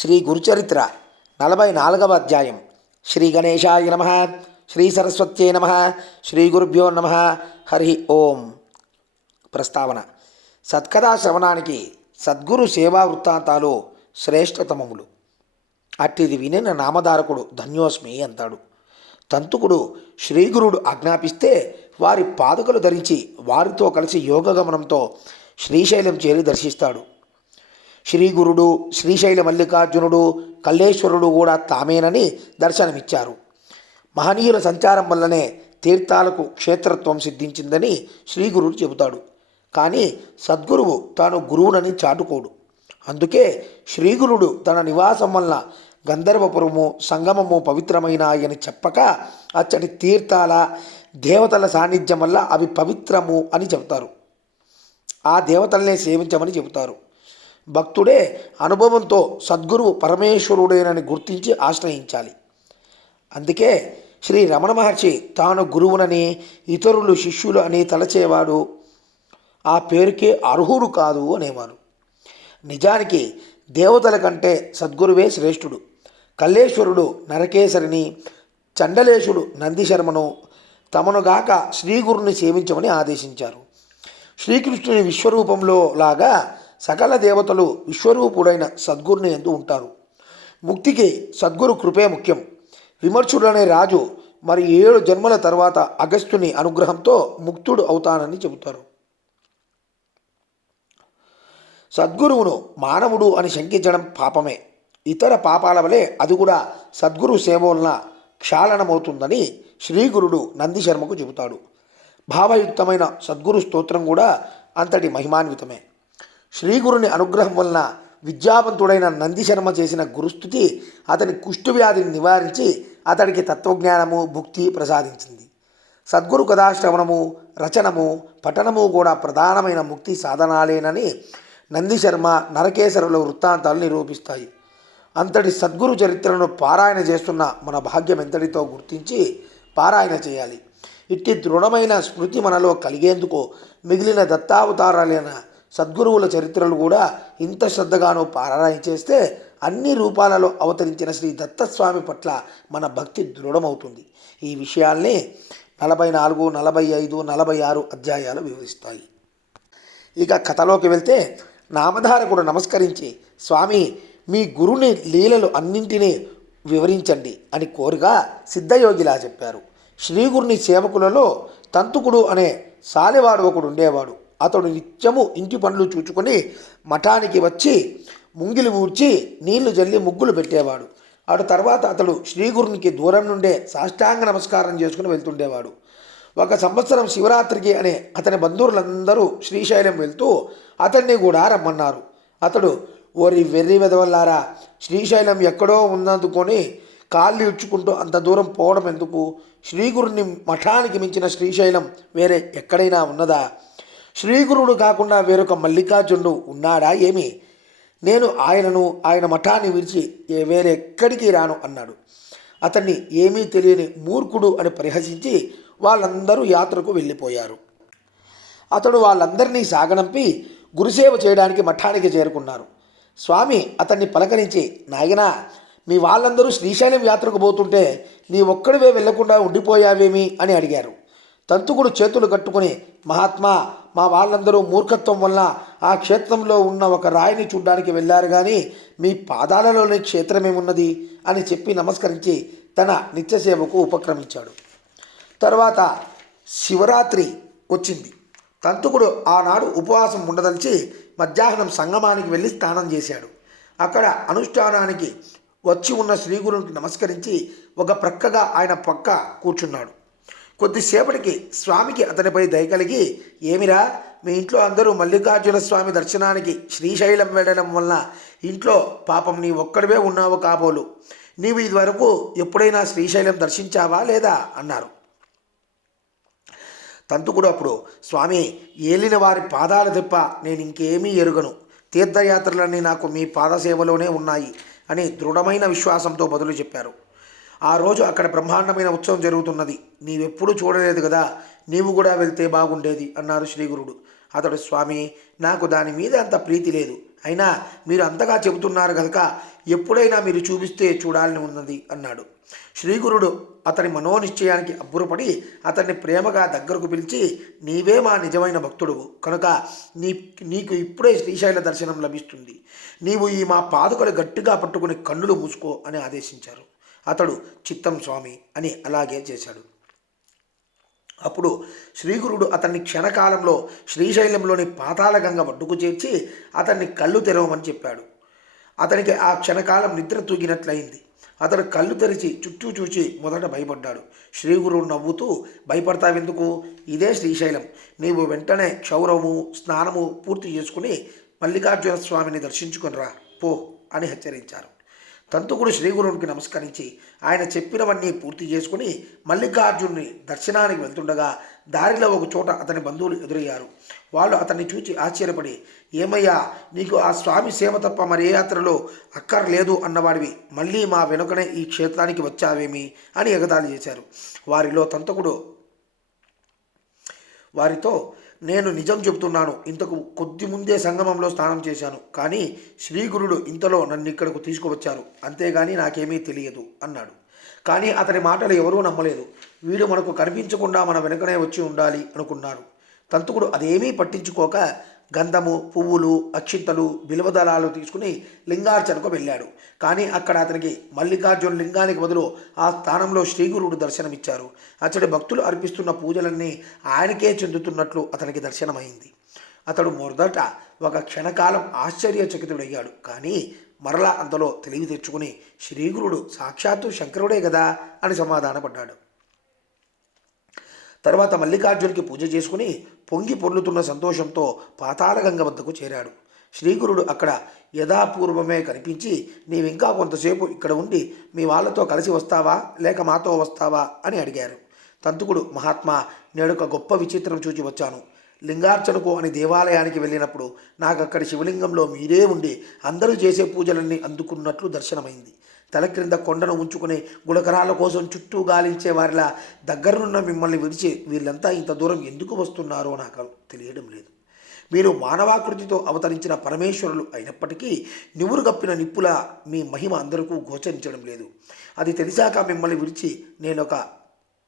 శ్రీ గురుచరిత్ర 44వ అధ్యాయం. శ్రీ గణేశాయ నమ. శ్రీ సరస్వత్యై నమ. శ్రీ గురుభ్యో నమ. హరి ఓం. ప్రస్తావన: సత్కథా శ్రవణానికి సద్గురు సేవా వృత్తాంతాలు శ్రేష్టతమములు. అట్టిది వినిన నామధారకుడు ధన్యోస్మి అంటాడు. తంతుకుడు శ్రీగురుడు ఆజ్ఞాపిస్తే వారి పాదుకలు ధరించి వారితో కలిసి యోగగమనంతో శ్రీశైలం చేరి దర్శిస్తాడు. శ్రీగురుడు, శ్రీశైల మల్లికార్జునుడు, కల్లేశ్వరుడు కూడా తామేనని దర్శనమిచ్చారు. మహనీయుల సంచారం వల్లనే తీర్థాలకు క్షేత్రత్వం సిద్ధించిందని శ్రీగురుడు చెబుతాడు. కానీ సద్గురువు తాను గురువునని చాటుకోడు. అందుకే శ్రీగురుడు తన నివాసం వలన గంధర్వపురము, సంగమము పవిత్రమైనాయని చెప్పక అచ్చటి తీర్థాల, దేవతల సాన్నిధ్యం వల్ల అవి పవిత్రము అని చెబుతారు. ఆ దేవతలనే సేవించమని చెబుతారు. భక్తుడే అనుభవంతో సద్గురువు పరమేశ్వరుడేనని గుర్తించి ఆశ్రయించాలి. అందుకే శ్రీ రమణ మహర్షి తాను గురువునని, ఇతరులు శిష్యులు అని తలచేవాడు ఆ పేరుకే అర్హుడు కాదు అనేవారు. నిజానికి దేవతల కంటే సద్గురువే శ్రేష్ఠుడు. కల్లేశ్వరుడు నరకేసరిని, చండలేశుడు నందిశర్మను తమనుగాక శ్రీగురుని సేవించమని ఆదేశించారు. శ్రీకృష్ణుని విశ్వరూపంలో లాగా సకల దేవతలు విశ్వరూపుడైన సద్గురుని యందు ఉంటారు. ముక్తికి సద్గురు కృపే ముఖ్యం. విమర్శుడనే రాజు మరి 7 జన్మల తర్వాత అగస్త్యుని అనుగ్రహంతో ముక్తుడు అవుతానని చెబుతారు. సద్గురువును మానవుడు అని శంకించడం పాపమే. ఇతర పాపాల వలె అది కూడా సద్గురు సేవ వలన క్షాళనమవుతుందని శ్రీగురుడు నందిశర్మకు చెబుతాడు. భావయుక్తమైన సద్గురు స్తోత్రం కూడా అంతటి మహిమాన్వితమే. శ్రీగురుని అనుగ్రహం వలన విద్యావంతుడైన నందిశర్మ చేసిన గురుస్థుతి అతని కుష్ఠవ్యాధిని నివారించి అతడికి తత్వజ్ఞానము, భుక్తి ప్రసాదించింది. సద్గురు కథాశ్రవణము, రచనము, పఠనము కూడా ప్రధానమైన ముక్తి సాధనాలేనని నందిశర్మ, నరకేసరుల వృత్తాంతాలు నిరూపిస్తాయి. అంతటి సద్గురు చరిత్రను పారాయణ చేస్తున్న మన భాగ్యం ఎంతటితో గుర్తించి పారాయణ చేయాలి. ఇట్టి దృఢమైన స్మృతి మనలో కలిగేందుకు మిగిలిన దత్తావతారాలైన సద్గురువుల చరిత్రలు కూడా ఇంత శ్రద్ధగానో పారాయణ చేస్తే అన్ని రూపాలలో అవతరించిన శ్రీ దత్తస్వామి పట్ల మన భక్తి దృఢమవుతుంది. ఈ విషయాల్ని 44, 45, 46 అధ్యాయాలు వివరిస్తాయి. ఇక కథలోకి వెళ్తే నామధారకుడు నమస్కరించి, స్వామి, మీ గురుని లీలలు అన్నింటినీ వివరించండి అని కోరిగా సిద్ధయోగిలా చెప్పారు. శ్రీగురుని సేవకులలో తంతుకుడు అనే సాలెవాడు ఒకడు ఉండేవాడు. అతడు నిత్యము ఇంటి పనులు చూచుకొని మఠానికి వచ్చి ముంగిలి ఊడ్చి నీళ్లు జల్లి ముగ్గులు పెట్టేవాడు. అటు తర్వాత అతడు శ్రీగురునికి దూరం నుండే సాష్టాంగ నమస్కారం చేసుకుని వెళ్తుండేవాడు. ఒక సంవత్సరం శివరాత్రికి అనే అతని బంధువులందరూ శ్రీశైలం వెళ్తూ అతన్ని కూడా రమ్మన్నారు. అతడు, ఓరి వెర్రి వెదవల్లారా, శ్రీశైలం ఎక్కడో ఉన్నందుకొని కాళ్ళు ఇడ్చుకుంటూ అంత దూరం పోవడం ఎందుకు? శ్రీగురుని మఠానికి మించిన శ్రీశైలం వేరే ఎక్కడైనా ఉన్నదా? శ్రీగురుడు కాకుండా వేరొక మల్లికార్జునుడు ఉన్నాడా ఏమి? నేను ఆయన మఠాన్ని విడిచి వేరెక్కడికి రాను అన్నాడు. అతన్ని ఏమీ తెలియని మూర్ఖుడు అని పరిహసించి వాళ్ళందరూ యాత్రకు వెళ్ళిపోయారు. అతడు వాళ్ళందరినీ సాగనంపి గురుసేవ చేయడానికి మఠానికి చేరుకున్నారు. స్వామి అతన్ని పలకరించి, నాయనా, మీ వాళ్ళందరూ శ్రీశైలం యాత్రకు పోతుంటే నీ ఒక్కడివే వెళ్లకుండా ఉండిపోయావేమి అని అడిగారు. తంతుకుడు చేతులు కట్టుకుని, మహాత్మా, మా వాళ్ళందరూ మూర్ఖత్వం వల్ల ఆ క్షేత్రంలో ఉన్న ఒక రాయిని చూడ్డానికి వెళ్ళారు కానీ మీ పాదాలలోని క్షేత్రమేమున్నది అని చెప్పి నమస్కరించి తన నిత్యసేవకు ఉపక్రమించాడు. తర్వాత శివరాత్రి వచ్చింది. తంతుకుడు ఆనాడు ఉపవాసం ఉండదలిచి మధ్యాహ్నం సంగమానికి వెళ్ళి స్నానం చేశాడు. అక్కడ అనుష్ఠానానికి వచ్చి ఉన్న శ్రీగురునికి నమస్కరించి ఒక ప్రక్కగా ఆయన పక్క కూర్చున్నాడు. కొద్దిసేపటికి స్వామికి అతనిపై దయ కలిగి, ఏమిరా, మీ ఇంట్లో అందరూ మల్లికార్జున స్వామి దర్శనానికి శ్రీశైలం వెళ్ళడం వలన ఇంట్లో పాపం నీ ఒక్కడివే ఉన్నావు కాబోలు. నీవు ఇదివరకు ఎప్పుడైనా శ్రీశైలం దర్శించావా లేదా అన్నారు. తంతుకుడు అప్పుడు, స్వామి, ఏలిన వారి పాదాల తప్ప నేను ఇంకేమీ ఎరుగను. తీర్థయాత్రలన్నీ నాకు మీ పాదసేవలోనే ఉన్నాయి అని దృఢమైన విశ్వాసంతో బదులు చెప్పారు. ఆ రోజు అక్కడ బ్రహ్మాండమైన ఉత్సవం జరుగుతున్నది. నీవెప్పుడూ చూడలేదు కదా, నీవు కూడా వెళ్తే బాగుండేది అన్నారు శ్రీగురుడు. అతడు, స్వామి, నాకు దాని మీద అంత ప్రీతి లేదు అయినా మీరు అంతగా చెబుతున్నారు కనుక ఎప్పుడైనా మీరు చూపిస్తే చూడాలని ఉన్నది అన్నాడు. శ్రీగురుడు అతని మనోనిశ్చయానికి అబ్బురపడి అతన్ని ప్రేమగా దగ్గరకు పిలిచి, నీవే మా నిజమైన భక్తుడువు కనుక నీకు ఇప్పుడే శ్రీశైల దర్శనం లభిస్తుంది. నీవు ఈ మా పాదుకలు గట్టిగా పట్టుకుని కన్నులు మూసుకో అని ఆదేశించారు. అతడు చిత్తం స్వామి అని అలాగే చేశాడు. అప్పుడు శ్రీగురుడు అతన్ని క్షణకాలంలో శ్రీశైలంలోని పాతాళగంగ ఒడ్డుకు చేర్చి అతన్ని కళ్ళు తెరవమని చెప్పాడు. అతనికి ఆ క్షణకాలం నిద్ర తూగినట్లయింది. అతడు కళ్ళు తెరిచి చుట్టూ చూచి మొదట భయపడ్డాడు. శ్రీగురుడు నవ్వుతూ, భయపడతావెందుకు? ఇదే శ్రీశైలం. నీవు వెంటనే క్షౌరము స్నానము పూర్తి చేసుకుని మల్లికార్జున స్వామిని దర్శించుకునిరా పో అని హెచ్చరించారు. తంతుకుడు శ్రీగురునికి నమస్కరించి ఆయన చెప్పినవన్నీ పూర్తి చేసుకుని మల్లికార్జునుని దర్శనానికి వెళ్తుండగా దారిలో ఒక చోట అతని బంధువులు ఎదురయ్యారు. వాళ్ళు అతన్ని చూచి ఆశ్చర్యపడి, ఏమయ్యా, నీకు ఆ స్వామి సేవ తప్ప మరే యాత్రలో అక్కర్లేదు అన్నవాడివి మళ్ళీ మా వెనుకనే ఈ క్షేత్రానికి వచ్చావేమి అని ఎగతాళి చేశారు. వారితో, నేను నిజం చెబుతున్నాను. ఇంతకు కొద్ది ముందే సంగమంలో స్నానం చేశాను. కానీ శ్రీగురుడు ఇంతలో నన్ను ఇక్కడకు తీసుకువచ్చారు. అంతేగాని నాకేమీ తెలియదు అన్నాడు. కానీ అతని మాటలు ఎవరూ నమ్మలేదు. వీడు మనకు కనిపించకుండా మన వెనుకనే వచ్చి ఉండాలి అనుకున్నారు. తంతుకుడు అదేమీ పట్టించుకోక గంధము, పువ్వులు, అక్షింతలు, బిల్వదళాలు తీసుకుని లింగార్చనకు వెళ్ళాడు. కానీ అక్కడ అతనికి మల్లికార్జున లింగానికి బదులు ఆ స్థానంలో శ్రీగురుడు దర్శనమిచ్చారు. అతడి భక్తులు అర్పిస్తున్న పూజలన్నీ ఆయనకే చెందుతున్నట్లు అతనికి దర్శనమైంది. అతడు మొదట ఒక క్షణకాలం ఆశ్చర్యచకితుడయ్యాడు. కానీ మరలా అంతలో తెలివి తెచ్చుకుని శ్రీగురుడు సాక్షాత్తు శంకరుడే కదా అని సమాధానపడ్డాడు. తర్వాత మల్లికార్జునికి పూజ చేసుకుని పొంగి పొర్లుతున్న సంతోషంతో పాతాళగంగ వద్దకు చేరాడు. శ్రీగురుడు అక్కడ యథాపూర్వమే కనిపించి, నీవింకా కొంతసేపు ఇక్కడ ఉండి మీ వాళ్ళతో కలిసి వస్తావా లేక మాతో వస్తావా అని అడిగారు. తంతుకుడు, మహాత్మా, నేడొక గొప్ప విచిత్రం చూచి వచ్చాను. లింగార్చనకు అని దేవాలయానికి వెళ్ళినప్పుడు నాకు అక్కడి శివలింగంలో మీరే ఉండి అందరూ చేసే పూజలన్నీ అందుకున్నట్లు దర్శనమైంది. తల క్రింద కొండను ఉంచుకుని గులకరాల కోసం చుట్టూ గాలించే వారిలా దగ్గరనున్న మిమ్మల్ని విడిచి వీళ్ళంతా ఇంత దూరం ఎందుకు వస్తున్నారో నాకు తెలియడం లేదు. మీరు మానవాకృతితో అవతరించిన పరమేశ్వరులు అయినప్పటికీ నివురుగప్పిన నిప్పుల మీ మహిమ అందరికీ గోచరించడం లేదు. అది తెలిసాక మిమ్మల్ని విడిచి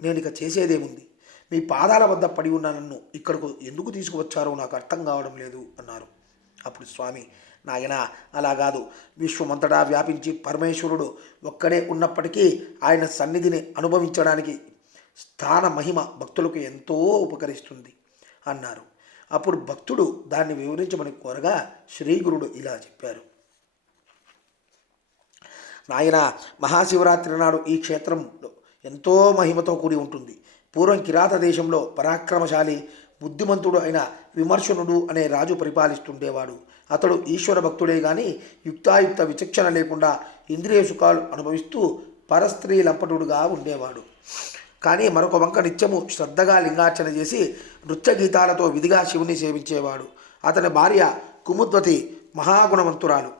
నేనిక చేసేదేముంది? మీ పాదాల వద్ద పడి ఉన్న నన్ను ఇక్కడకు ఎందుకు తీసుకువచ్చారో నాకు అర్థం కావడం లేదు అన్నారు. అప్పుడు స్వామి, నాయనా, అలా కాదు. విశ్వమంతటా వ్యాపించి పరమేశ్వరుడు ఒక్కడే ఉన్నప్పటికీ ఆయన సన్నిధిని అనుభవించడానికి స్థాన మహిమ భక్తులకు ఎంతో ఉపకరిస్తుంది అన్నారు. అప్పుడు భక్తుడు దాన్ని వివరించమని కోరగా శ్రీగురుడు ఇలా చెప్పారు. నాయన, మహాశివరాత్రి నాడు ఈ క్షేత్రం ఎంతో మహిమతో కూడి ఉంటుంది. పూర్వం కిరాత దేశంలో పరాక్రమశాలి బుద్ధిమంతుడు అయిన విమర్శనుడు అనే రాజు పరిపాలిస్తుండేవాడు. అతడు ఈశ్వర భక్తుడే గాని యుక్తాయుక్త విచక్షణ లేకుండా ఇంద్రియ సుఖాలు అనుభవిస్తూ పరస్త్రీ లంపటుడుగా ఉండేవాడు. కానీ మరొక వంక నిత్యము శ్రద్ధగా లింగార్చన చేసి నృత్య గీతాలతో విధిగా శివుని సేవించేవాడు. అతని భార్య కుముద్వతి మహాగుణవంతురాలు.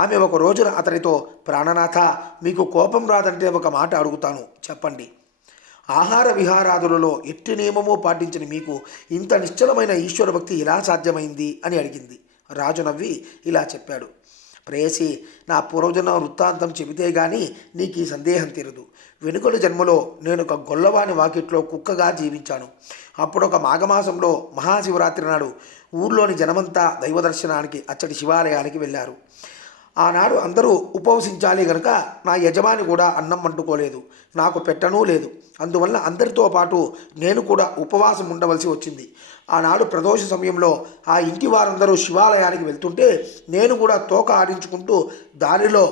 ఆమె ఒక రోజున అతనితో, ప్రాణనాథ, మీకు కోపం రాదంటే ఒక మాట అడుగుతాను, చెప్పండి. ఆహార విహారాదులలో ఎట్టి నియమము పాటించిన మీకు ఇంత నిశ్చలమైన ఈశ్వర భక్తి ఎలా సాధ్యమైంది అని అడిగింది. రాజు నవ్వి ఇలా చెప్పాడు. ప్రేయసి, నా పూర్వజన్మ వృత్తాంతం చెబితే గాని నీకు ఈ సందేహం తీరదు. వెనుకటి జన్మలో నేను ఒక గొల్లవాని వాకిట్లో కుక్కగా జీవించాను. అప్పుడు ఒక మాఘమాసంలో మహాశివరాత్రి నాడు ఊర్లోని జనమంతా దైవదర్శనానికి అచ్చటి శివాలయానికి వెళ్ళారు. ఆనాడు అందరూ ఉపవసించాలి గనుక నా యజమాని కూడా అన్నం వండుకోలేదు, నాకు పెట్టనూ లేదు. అందువల్ల అందరితో పాటు నేను కూడా ఉపవాసం ఉండవలసి వచ్చింది. ఆనాడు ప్రదోష సమయంలో ఆ ఇంటి వారందరూ శివాలయానికి వెళ్తుంటే నేను కూడా తోక ఆడించుకుంటూ దారిలో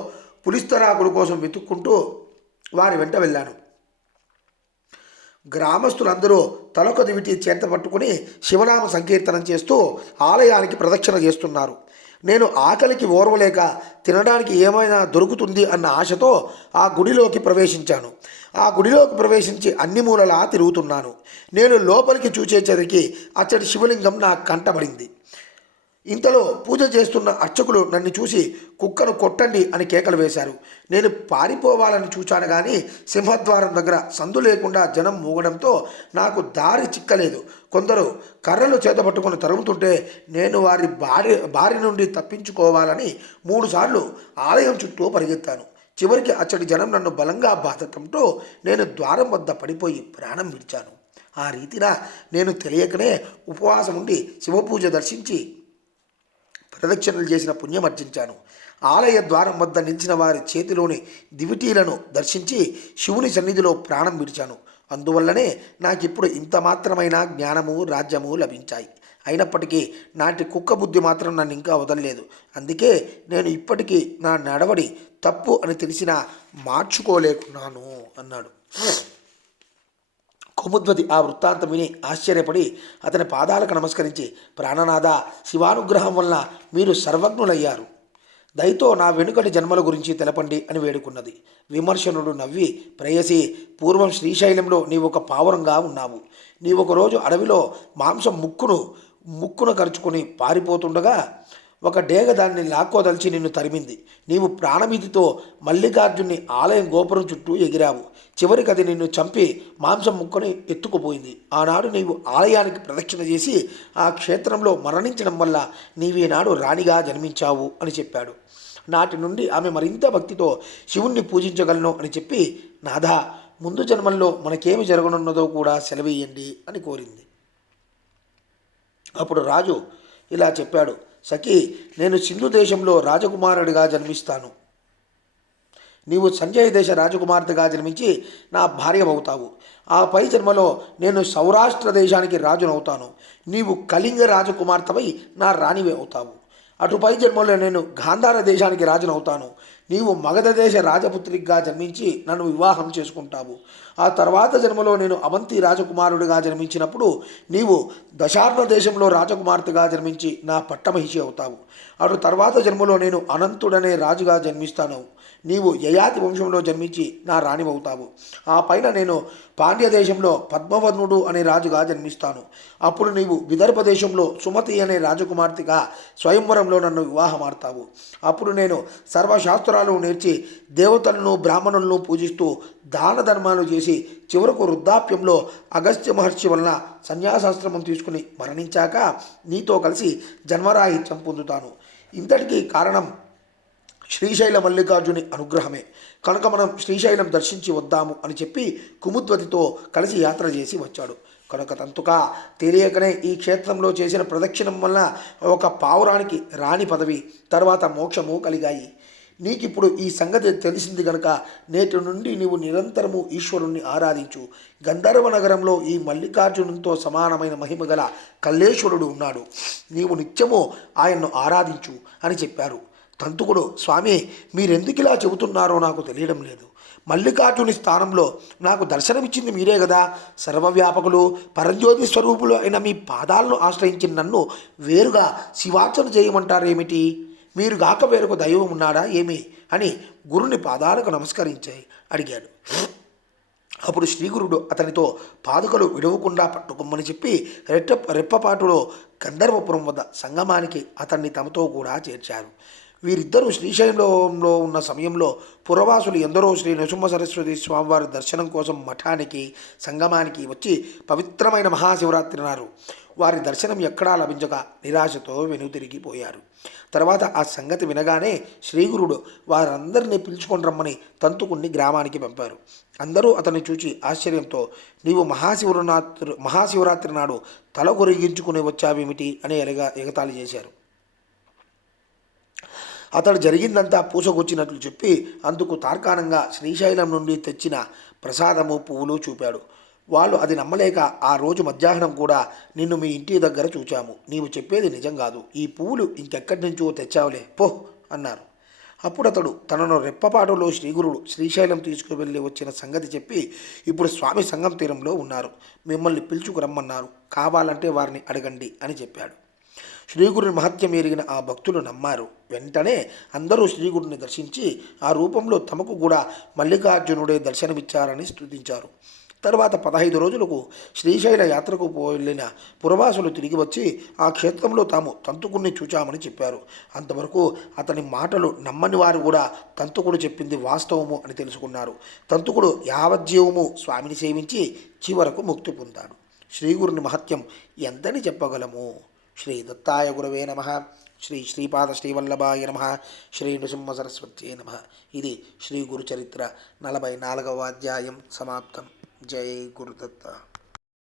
పులిస్తరాకుల కోసం వెతుక్కుంటూ వారి వెంట వెళ్ళాను. గ్రామస్తులందరూ తలొక దివిటి చేత పట్టుకుని శివనామ సంకీర్తనం చేస్తూ ఆలయానికి ప్రదక్షిణ చేస్తున్నారు. నేను ఆకలికి ఓర్వలేక తినడానికి ఏమైనా దొరుకుతుంది అన్న ఆశతో ఆ గుడిలోకి ప్రవేశించాను. ఆ గుడిలోకి ప్రవేశించి అన్ని మూలలా తిరుగుతున్నాను. నేను లోపలికి చూచేసరికి అచ్చటి శివలింగం నా కంటబడింది. ఇంతలో పూజ చేస్తున్న అర్చకులు నన్ను చూసి కుక్కను కొట్టండి అని కేకలు వేశారు. నేను పారిపోవాలని చూచాను కానీ సింహద్వారం దగ్గర సందు లేకుండా జనం మూగడంతో నాకు దారి చిక్కలేదు. కొందరు కర్రలు చేతపట్టుకుని తరుముతుంటే నేను వారి బారి నుండి తప్పించుకోవాలని 3 సార్లు ఆలయం చుట్టూ పరిగెత్తాను. చివరికి అచ్చటి జనం నన్ను బలంగా బాధటంతో నేను ద్వారం వద్ద పడిపోయి ప్రాణం విడిచాను. ఆ రీతిన నేను తెలియకనే ఉపవాసం ఉండి శివపూజ దర్శించి ప్రదక్షిణలు చేసిన పుణ్యం అర్జించాను. ఆలయ ద్వారం వద్ద నిలిచిన వారి చేతిలోని దివిటీలను దర్శించి శివుని సన్నిధిలో ప్రాణం విడిచాను. అందువల్లనే నాకిప్పుడు ఇంత మాత్రమైన జ్ఞానము రాజ్యము లభించాయి. అయినప్పటికీ నాటి కుక్క బుద్ధి మాత్రం నన్ను ఇంకా వదలలేదు. అందుకే నేను ఇప్పటికీ నా నడవడి తప్పు అని తెలిసినా మార్చుకోలేకున్నాను అన్నాడు. కుముద్వతి ఆ వృత్తాంతం విని ఆశ్చర్యపడి అతని పాదాలకు నమస్కరించి, ప్రాణనాథ, శివానుగ్రహం వలన మీరు సర్వజ్ఞులయ్యారు. దయతో నా వెనుకటి జన్మల గురించి తెలపండి అని వేడుకున్నది. విమర్శనుడు నవ్వి, ప్రేయసి, పూర్వం శ్రీశైలంలో నీవు ఒక పావురంగా ఉన్నావు. నీవొకరోజు అడవిలో మాంసం ముక్కును కరుచుకొని పారిపోతుండగా ఒక డేగ దాన్ని లాక్కోదలిచి నిన్ను తరిమింది. నీవు ప్రాణమితితో మల్లికార్జున్ని ఆలయం గోపురం చుట్టూ ఎగిరావు. చివరికి అది నిన్ను చంపి మాంసం ముక్కని ఎత్తుకుపోయింది. ఆనాడు నీవు ఆలయానికి ప్రదక్షిణ చేసి ఆ క్షేత్రంలో మరణించడం వల్ల నీవీనాడు రాణిగా జన్మించావు అని చెప్పాడు. నాటి నుండి ఆమె మరింత భక్తితో శివుణ్ణి పూజించగలను అని చెప్పి, నాథా, ముందు జన్మల్లో మనకేమి జరగనున్నదో కూడా సెలవీయండి అని కోరింది. అప్పుడు రాజు ఇలా చెప్పాడు, సఖీ, నేను సింధు దేశంలో రాజకుమారుడిగా జన్మిస్తాను. నీవు సంజయ దేశ రాజకుమార్తెగా జన్మించి నా భార్యమవుతావు. ఆ పై జన్మలో నేను సౌరాష్ట్ర దేశానికి రాజునవుతాను. నీవు కళింగ రాజకుమార్తెపై నా రాణివి అవుతావు. అటుపై జన్మలో నేను గాంధార దేశానికి రాజునవుతాను. నీవు మగధ దేశ రాజపుత్రిగా జన్మించి నన్ను వివాహం చేసుకుంటావు. ఆ తర్వాత జన్మలో నేను అవంతి రాజకుమారుడిగా జన్మించినప్పుడు నీవు దశార్ణ దేశంలో రాజకుమార్తెగా జన్మించి నా పట్టమహిషి అవుతావు. అటు తర్వాత జన్మలో నేను అనంతుడనే రాజుగా జన్మిస్తాను. నీవు యయాతి వంశంలో జన్మించి నా రాణివవుతావు. ఆ పైన నేను పాండ్య దేశంలో పద్మవర్ణుడు అనే రాజుగా జన్మిస్తాను. అప్పుడు నీవు విదర్భ దేశంలో సుమతి అనే రాజకుమార్తెగా స్వయంవరంలో నన్ను వివాహమాడతావు. అప్పుడు నేను సర్వశాస్త్రాలు నేర్చి దేవతలను బ్రాహ్మణులను పూజిస్తూ దాన ధర్మాలు చేసి చివరకు వృద్ధాప్యంలో అగస్త్య మహర్షి వలన సన్యాసాశ్రమం తీసుకుని మరణించాక నీతో కలిసి జన్మరాహిత్యం పొందుతాను. ఇంతటికీ కారణం శ్రీశైల మల్లికార్జుని అనుగ్రహమే. కనుక మనం శ్రీశైలం దర్శించి వద్దాము అని చెప్పి కుముద్వతితో కలిసి యాత్ర చేసి వచ్చాడు. కనుక తంతుక తెలియకనే ఈ క్షేత్రంలో చేసిన ప్రదక్షిణం వలన ఒక పావురానికి రాణి పదవి, తర్వాత మోక్షము కలిగాయి. నీకిప్పుడు ఈ సంగతి తెలిసింది గనక నేటి నుండి నీవు నిరంతరము ఈశ్వరుణ్ణి ఆరాధించు. గంధర్వ నగరంలో ఈ మల్లికార్జునునితో సమానమైన మహిమ గల కల్లేశ్వరుడు ఉన్నాడు. నీవు నిత్యము ఆయన్ను ఆరాధించు అని చెప్పారు. తంతుకుడు, స్వామి, మీరెందుకు ఇలా చెబుతున్నారో నాకు తెలియడం లేదు. మల్లికార్జుని స్థానంలో నాకు దర్శనమిచ్చింది మీరే కదా. సర్వవ్యాపకులు పరంజ్యోతి స్వరూపులు అయిన మీ పాదాలను ఆశ్రయించిన నన్ను వేరుగా శివార్చన చేయమంటారేమిటి? మీరు గాక వేరొక దైవం ఉన్నాడా ఏమి అని గురుని పాదాలకు నమస్కరించాయి అడిగాడు. అప్పుడు శ్రీగురుడు అతనితో పాదుకలు విడవకుండా పట్టుకోమని చెప్పి రెప్పపాటులో గంధర్వపురం వద్ద సంగమానికి అతన్ని తమతో కూడా చేర్చారు. వీరిద్దరూ శ్రీశైలంలో ఉన్న సమయంలో పురవాసులు ఎందరో శ్రీ నృసింహ సరస్వతి స్వామివారి దర్శనం కోసం మఠానికి సంగమానికి వచ్చి పవిత్రమైన మహాశివరాత్రి నాడు వారి దర్శనం ఎక్కడా లభించక నిరాశతో వెనుతిరిగిపోయారు. తర్వాత ఆ సంగతి వినగానే శ్రీగురుడు వారందరినీ పిలుచుకొని రమ్మని తంతుకుని గ్రామానికి పంపారు. అందరూ అతన్ని చూచి ఆశ్చర్యంతో, నీవు మహాశివరాత్రి నాడు తల గొరిగించుకుని వచ్చావేమిటి అని ఎగతాళి చేశారు. అతడు జరిగిందంతా పూసగొచ్చినట్లు చెప్పి అందుకు తార్కాణంగా శ్రీశైలం నుండి తెచ్చిన ప్రసాదము పువ్వులు చూపాడు. వాళ్ళు అది నమ్మలేక, ఆ రోజు మధ్యాహ్నం కూడా నిన్ను మీ ఇంటి దగ్గర చూచాము. నీవు చెప్పేది నిజం కాదు. ఈ పువ్వులు ఇంకెక్కడి నుంచో తెచ్చావులే పో అన్నారు. అప్పుడు అతడు తనను రెప్పపాటులో శ్రీగురుడు శ్రీశైలం తీసుకువెళ్ళి వచ్చిన సంగతి చెప్పి, ఇప్పుడు స్వామి సంగం తీరంలో ఉన్నారు, మిమ్మల్ని పిలుచుకురమ్మన్నారు, కావాలంటే వారిని అడగండి అని చెప్పాడు. శ్రీగురుని మహత్యం ఎరిగిన ఆ భక్తులు నమ్మారు. వెంటనే అందరూ శ్రీగురుని దర్శించి ఆ రూపంలో తమకు కూడా మల్లికార్జునుడే దర్శనమిచ్చారని స్తుతించారు. తర్వాత 15 రోజులకు శ్రీశైల యాత్రకు వెళ్ళిన పురవాసులు తిరిగి వచ్చి ఆ క్షేత్రంలో తాము తంతుకుడిని చూచామని చెప్పారు. అంతవరకు అతని మాటలు నమ్మని వారు కూడా తంతుకుడు చెప్పింది వాస్తవము అని తెలుసుకున్నారు. తంతుకుడు యావజ్జీవము స్వామిని సేవించి చివరకు ముక్తి పొందాడు. శ్రీగురుని మహత్యం ఎంతని చెప్పగలము. శ్రీ దత్తాయ గురవే నమ. శ్రీ శ్రీపాద శ్రీవల్లభాయ నమ. శ్రీ నృసింహ సరస్వత్యే నమ. ఇది శ్రీ గురు చరిత్ర 44వ అధ్యాయం సమాప్తం. జై గురుదత్త.